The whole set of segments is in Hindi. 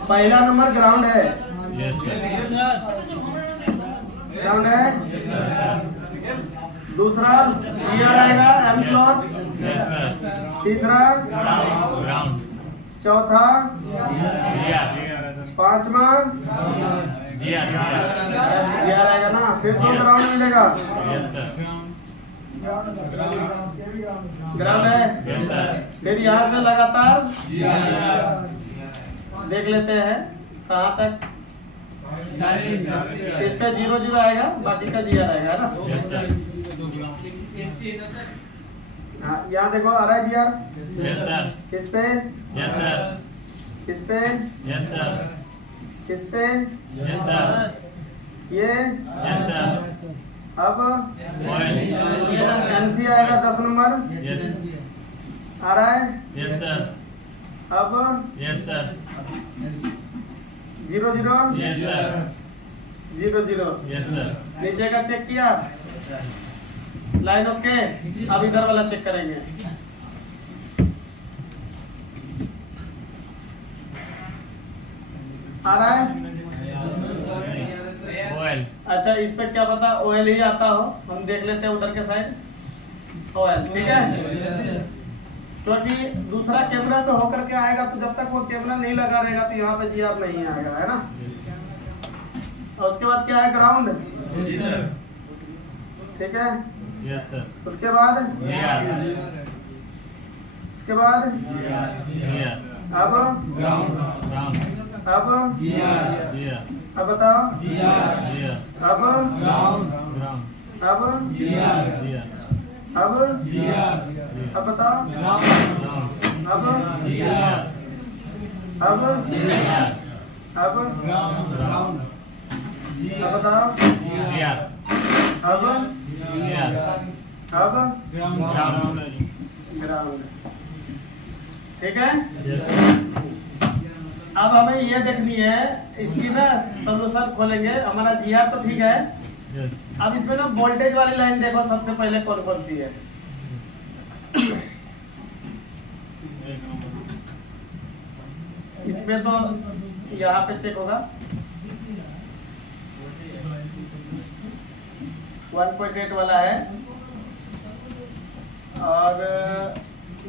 पहला नंबर ग्राउंड है, ग्राउंड है। दूसरा जीआर आएगा, एम क्लॉक। तीसरा चौथा, पांचवा जीआर आएगा ना। फिर 2 ग्राउंड मिलेगा, ग्राउंड है। फिर यहाँ से लगातार देख लेते हैं कहाँ तक। इस पे 0-0 आएगा, बाकी का जीआर आएगा ना। हाँ, यहाँ देखो आ रहा है जीआर। इस पे, इस पे, इस पे, ये अब एनसी आएगा 10 नंबर आ रहा है। अब 0-0, 0-0। नीचे का चेक किया, लाइन ओके। अब इधर वाला चेक करेंगे। आ रहा है। अच्छा, इस पे क्या पता ऑयल ही आता हो, हम देख लेते हैं उधर के साइड। ऑयल ठीक है, क्योंकि दूसरा कैमरा से होकर के आएगा, तो जब तक वो कैमरा नहीं लगा रहेगा तो यहाँ पे जीआर नहीं आएगा, है ना। और उसके बाद क्या है, ग्राउंड, ठीक है। उसके बाद अब बताओ, अब बताओ, अब बताओ, अब ग्राउंड, ठीक है। अब हमें ये देखनी है इसकी ना, सोल्यूशन खोलेंगे। हमारा जीआर तो ठीक है। अब इसमें ना वोल्टेज वाली लाइन देखो सबसे पहले कौन कौन सी है। इसमें तो यहाँ पे चेक होगा 1.8 वाला है, और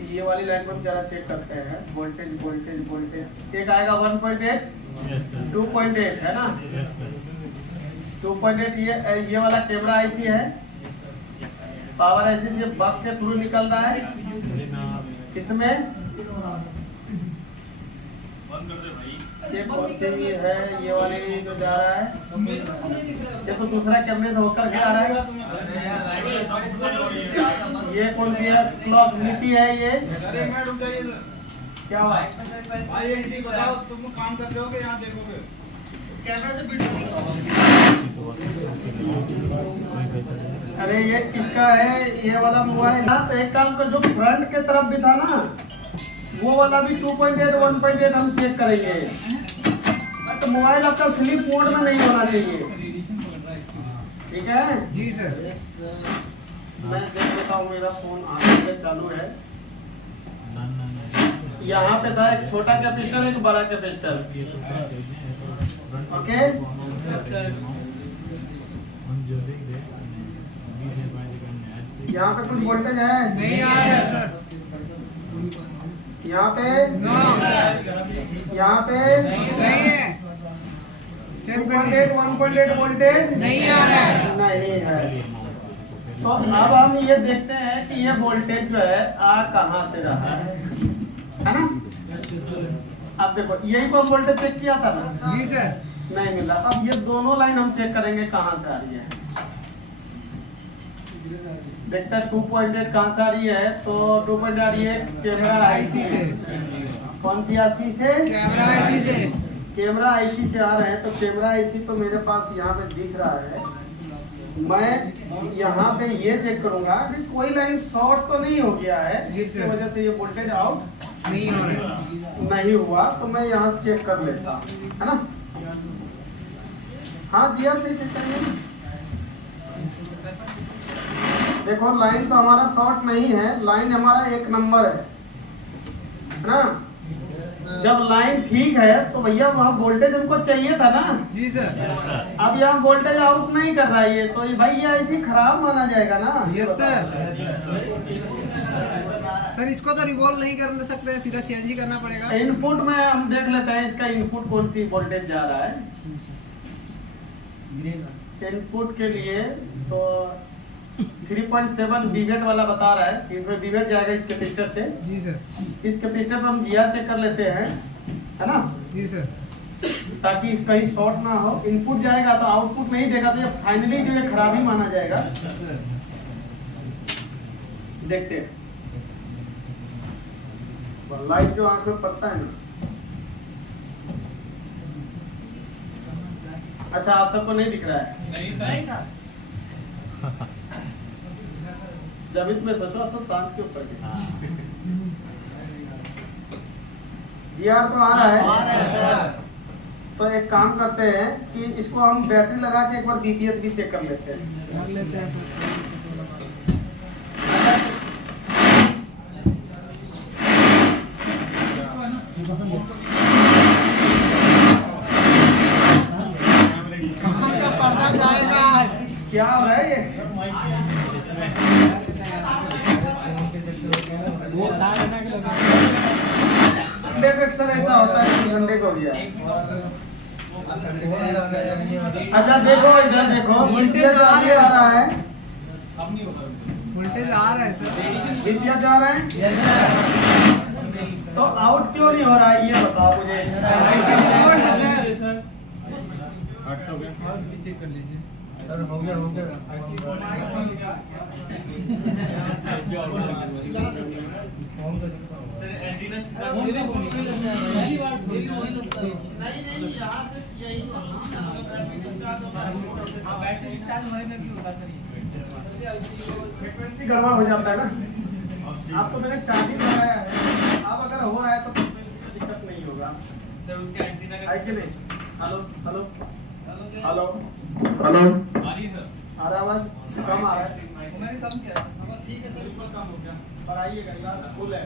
ये वाली लाइन को जरा चेक करते हैं। वोल्टेज एक आएगा 1.8, 2.8 है ना। 2.8 ये वाला कैमरा आईसी है, पावर आईसी से बक के थ्रू निकल रहा है। इसमें ये कौन सी है, ये वाली जो जा रहा है, ये तो दूसरा कैमरे से होकर के आ रहा है। ये कौन सी है, क्लॉक नीति है। ये क्या हुआ, तुम काम करते हो यहाँ देखोगे कैमरा से। अरे ये किसका है, ये वाला मोबाइल। तो एक काम कर, जो फ्रंट के तरफ भी था ना, वो वाला भी 2.8 1.8 हम चेक करेंगे। तो मोबाइल आपका स्लीप मोड में नहीं होना चाहिए, ठीक है जी सर। मैं देख लेता हूँ, मेरा फोन आगे चालू है। यहाँ पे था एक छोटा कैपेसिटर, एक बड़ा कैपेसिटर, ओके। यहाँ पे कुछ वोल्टेज है, नहीं आ रहा है सर। यहाँ पे नहीं है। 1.8 वोल्टेज नहीं आ रहा है, नहीं है। तो अब हम ये देखते हैं कि ये वोल्टेज जो है आ कहाँ से रहा है ना। अब देखो, यही पर वोल्टेज चेक किया था ना जी सर, नहीं मिला। अब ये दोनों लाइन हम चेक करेंगे कहाँ से आ रही है। देखते हैं 2.8 कहाँ से आ रही है। तो 2.8 आ रही है कैमरा आईसी से। कौन सी आईसी से, कैमरा आईसी से। कैमरा आईसी से आ रहे हैं। तो कैमरा आईसी तो मेरे पास यहाँ पे दिख रहा है। मैं यहाँ पे ये चेक करूंगा कि कोई लाइन शॉर्ट तो नहीं हो गया है, जिसकी वजह से ये वोल्टेज आउट नहीं हो रहा, नहीं हुआ। तो मैं यहाँ से चेक कर लेता हूँ, है ना। हाँ जीआर से चेक करेंगे। देखो लाइन तो हमारा शॉर्ट नहीं है, लाइन हमारा 1 नंबर है ना। जब लाइन ठीक है तो भैया वहाँ वोल्टेज हमको चाहिए था ना। जी सर। अब यहाँ वोल्टेज आउट नहीं कर रहा है ये, तो ये भाई ये ऐसी खराब माना जाएगा ना। Yes sir. सर इसको तो रिवॉल्व नहीं कर सकते, सीधा चेंज ही करना पड़ेगा। इनपुट में हम देख लेते हैं इसका इनपुट कौन सी वोल्टेज जा रहा है। इनपुट के लिए तो 3.7 बीवेट वाला बता रहा है कि इसमें बीवेट जाएगा इस कैपेसिटर से। जी सर। इस कैपेसिटर पर हम जीआर चेक कर लेते हैं, है ना। जी सर। ताकि कहीं शॉर्ट ना हो। इनपुट जाएगा तो आउटपुट नहीं देगा, तो ये फाइनली जो ये खराबी माना जाएगा। देखते हैं लाइट जो आंख में पड़ता है ना। अच्छा आप सबको नहीं दिख रहा है? नहीं था। जब इसमें सोचो तो शांत के ऊपर जीआर तो आ रहा है। सर। तो एक काम करते हैं कि इसको हम बैटरी लगा के एक बार बीपीएच भी चेक कर लेते हैं। कहाँ का पर्दा जाएगा? क्या हो रहा है ये? संडे को अक्सर ऐसा होता है कि संडे को भी है। अच्छा देखो इधर देखो, वोल्टेज आ रहा है। वोल्टेज आ रहा है सर। बीपीएच आ रहा है। तो आउट क्यों नहीं हो रहा है ये बताओ मुझे। चेक कर लीजिए सर। हो गया हो गया। नहीं यहाँ से यही सब फ्रीक्वेंसी गड़बड़ हो जाता है ना। आप तो मैंने चार्जिंग लगाया है, अब अगर हो रहा है तो दिक्कत नहीं होगा। है कि नहीं? हेलो हेलो हेलो हेलो आ रहा है आवाज? कम आ रहा है। ठीक है सर, ऊपर कम हो गया। और आइएगा यहाँ से फुल है,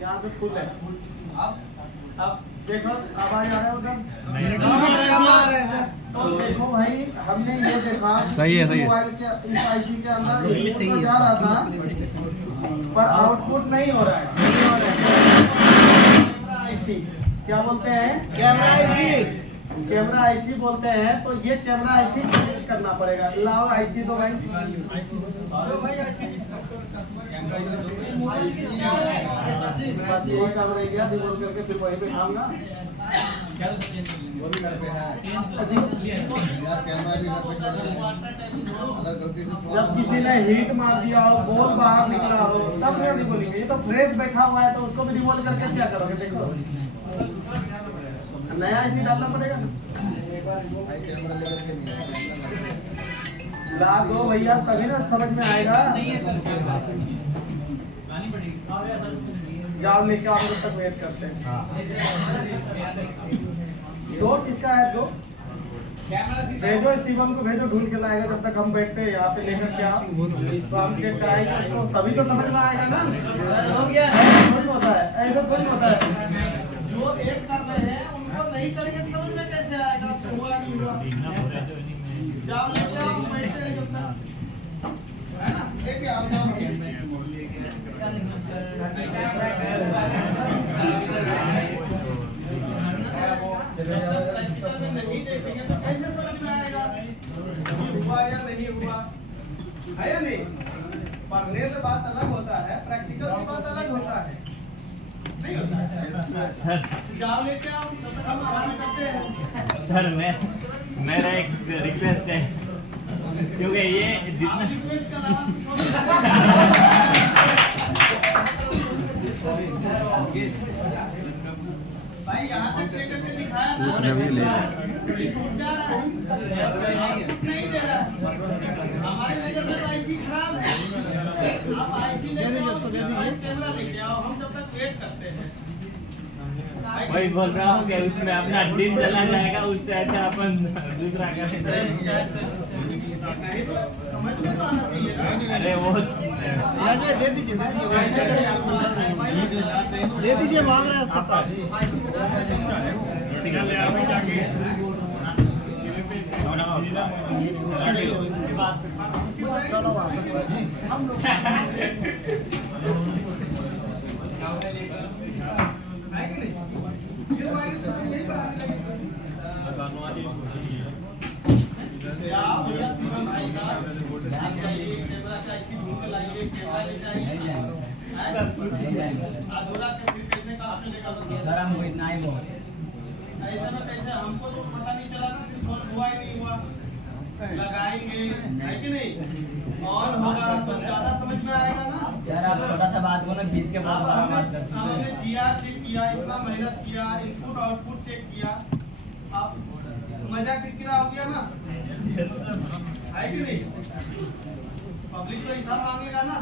यहाँ से फुल है। अब देखो आवाज आ रहा है उधर? कम आ रहा है सर। तो देखो भाई हमने ये देखा सही है, सही है। मोबाइल के इस आईसी के अंदर इनपुट तो जा रहा था पर आउटपुट नहीं हो रहा है। कैमरा आईसी क्या बोलते हैं? Camera IC. कैमरा आईसी बोलते हैं। तो ये कैमरा आईसी चेंज करना पड़ेगा। लाओ आईसी दो भाई। यही काम रह गया, रिमोट करके फिर वहीं पे खाऊंगा। जब किसी ने हीट मार दिया हो, बॉल बाहर निकला हो, तब नहीं बोलेंगे। ये तो फ्रेश बैठा हुआ है तो उसको भी रिमोट करके क्या करोगे? देखो नया आईसी डालना पड़ेगा। ला दो भैया तभी ना समझ में आएगा। जाओ लेके आप तक वेट करते हैं। दो किसका है? दो भेजो, शिवम को भेजो, ढूंढ के लाएगा। जब तक हम बैठते हैं यहाँ पे लेकर क्या तो हम चेक कराएंगे उसको, तभी तो समझ में आएगा ना। थोड़ी होता है, ऐसा थोड़ी होता है। जो एक कर रहे हैं उनको नहीं करेंगे समझ में कैसे आएगा? हुआ नहीं हुआ। जाओ लेके आओ, बैठते हैं जब तक, है ना। लेके आओ जाओ। नहीं देखेंगे तो कैसे समझ में आएगा हुआ या नहीं हुआ? है या नहीं? पढ़ने से बात अलग होता है, प्रैक्टिकल की बात अलग होता है। नहीं होता है? जाओ लेके आओ, तब तक हम आराम करते हैं। सर मेरा एक रिक्वेस्ट है, क्योंकि ये जितना रिक्वेस्ट का अलावा भाई यहाँ तक चेक करके दिखाया ना। उसने भी ले नहीं दे रहा है। हमारी नजर में आईसी खराब है। आप आईसी ले लीजिए, उसको दे दीजिए। कैमरा लेके आओ, हम जब तक वेट करते हैं। वही बोल रहा हूँ कि उसमें अपना दिन चला जाएगा, उससे अच्छा अपन दूसरा करें। समझ में तो आना चाहिए ना। अरे वो सिराज भाई दे दीजिए दे दीजिए मांग रहे हैं उसका पास। सर हमको इतना ही बहुत ऐसा ना कैसे हमको तो पता नहीं चला ना कि सोल्व हुआ ही नहीं हुआ, लगाएंगे है कि नहीं, और होगा तो ज्यादा समझ में आएगा ना। सर आप छोटा सा बात को ना बीच के बहुत बड़ा बात करते हैं। हमने जीआर चेक किया, इतना मेहनत किया, इनपुट आउटपुट चेक किया, अब मजा किरकिरा हो गया ना, है कि नहीं। पब्लिक तो हिसाब मांगेगा ना।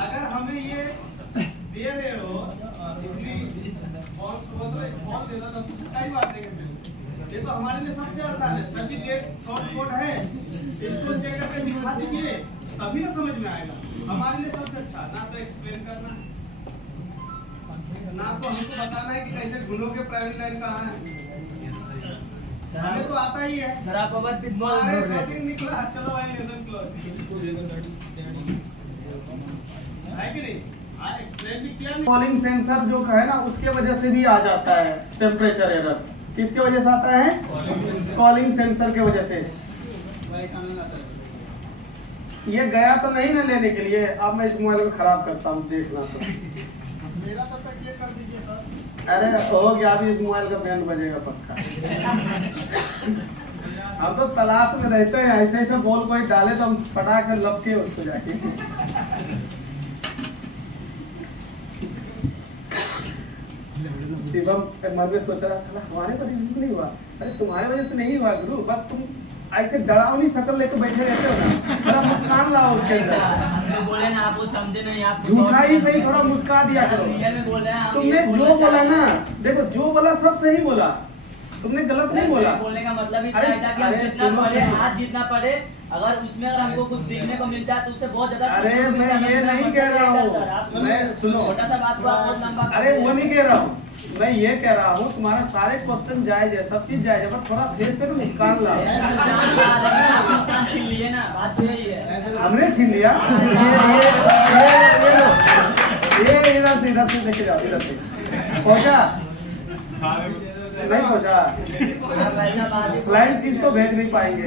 अगर हमें ये दे रहे हो इतनी फॉर्म देना तो कई बार देंगे। ये तो हमारे लिए सबसे आसान है, सर्टिफिकेट शॉर्ट कोड है, इसको चेक करके दिखा दीजिए तभी ना समझ में आएगा। हमारे लिए सबसे अच्छा ना तो एक्सप्लेन करना है, ना तो हमको बताना है कि कैसे ढूंढोगे प्राइमरी लाइन कहाँ है। हमें तो आता ही है। सर आप अवध पिच हमारे शॉटिंग निकला, चलो भाई लेसन क्लोज है कि नहीं। एक्सप्लेन भी किया। कॉलिंग सेंसर जो है ना उसके वजह से भी आ जाता है टेम्परेचर एरर। किसके वजह से आता है? कॉलिंग सेंसर के वजह से। ये गया तो नहीं ना लेने के लिए। अब मैं इस मोबाइल को खराब करता हूँ, देखना तो मेरा तब तक ये कर दीजिए सर। अरे हो गया, अभी इस मोबाइल का बैंड बजेगा पक्का। हम तो तलाश में रहते हैं, ऐसे ऐसे बोल कोई डाले तो हम फटाक कर लपके उसको जाके। शिवम मन में सोच रहा था हमारे वजह से नहीं हुआ। अरे तुम्हारे वजह से नहीं हुआ गुरु, बस तुम ऐसे डरावनी शक्ल लेके बैठे रहते हो ना, थोड़ा मुस्कान लाओ उसके अंदर। बोले ना आप वो समझे नहीं, आप झूठा ही सही, थोड़ा मुस्का दिया करो। बोल रहे हैं तुमने जो बोला ना, देखो जो बोला सब सही बोला, तुमने गलत नहीं बोला। बोलने का मतलब ही अरे, था कि हम अरे, जितना सुनो, पढ़े, सुनो। आज जितना पढ़े, अगर उसमें अगर हमको कुछ देखने को मिलता है तो उससे बहुत ज्यादा अरे सीखने को मैं मिलता है। ये मतलब नहीं मतलब कह रहा ये है हूँ, सर, आप मैं सुनो, छोटा सा बात को आप बहुत लंबा कर अरे रहे वो हैं। नहीं कह रहा हूँ, मैं ये कह रहा हूँ तुम्हारे सारे क्वेश्चन जायज है, सब चीज जायज है, बस थोड़ा फेस पे मुस्कान लाओ। आप मुस्कान छीन लिए ना, बात तो यही है। हमने छीन लिया। ये इधर से लेके जाओ, इधर से पहुंचा नहीं पहुंचा, आप ऐसा बात ही फ्लाइंग किस तो भेज नहीं पाएंगे।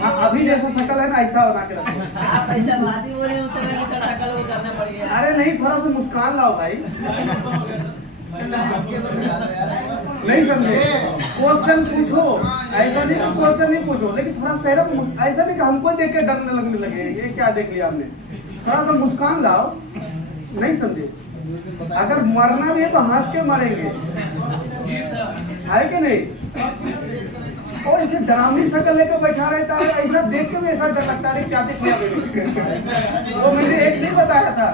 हाँ, अभी जैसा शकल है ना ऐसा बना के रखो। आप ऐसा बात ही बोले, उस समय सर शकल वो करना पड़ेगा। अरे नहीं, थोड़ा सा मुस्कान लाओ भाई। नहीं समझे? क्वेश्चन पूछो, ऐसा नहीं क्वेश्चन नहीं पूछो, लेकिन थोड़ा चेहरा को ऐसा नहीं कि हमको देख के डरने लगने लगे ये क्या देख लिया हमने। थोड़ा सा मुस्कान लाओ, नहीं समझे? अगर मरना भी है तो हंस के मरेंगे, है कि नहीं? और इसे डरावनी शक्ल लेकर बैठा रहता है, ऐसा देख के भी ऐसा डर लगता है क्या देख लिया मैंने। वो मैंने एक नहीं बताया था,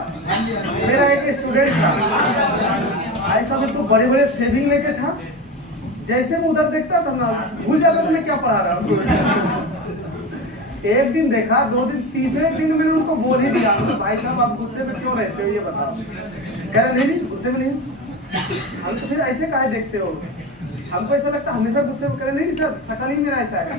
मेरा एक स्टूडेंट था ऐसा में तो बड़े बड़े सेविंग लेके था, जैसे मैं उधर देखता था ना भूल जाता था मैं क्या पढ़ा रहा हूँ। एक दिन देखा, 2 दिन, तीसरे दिन मैंने उनको बोल ही दिया, भाई साहब आप गुस्से में क्यों रहते हो ये बताओ। कह रहे नहीं गुस्से में नहीं, हम तो फिर ऐसे काहे देखते हो, हमको ऐसा लगता हमेशा गुस्से में। करे नहीं सर, शकल ही मेरा ऐसा है।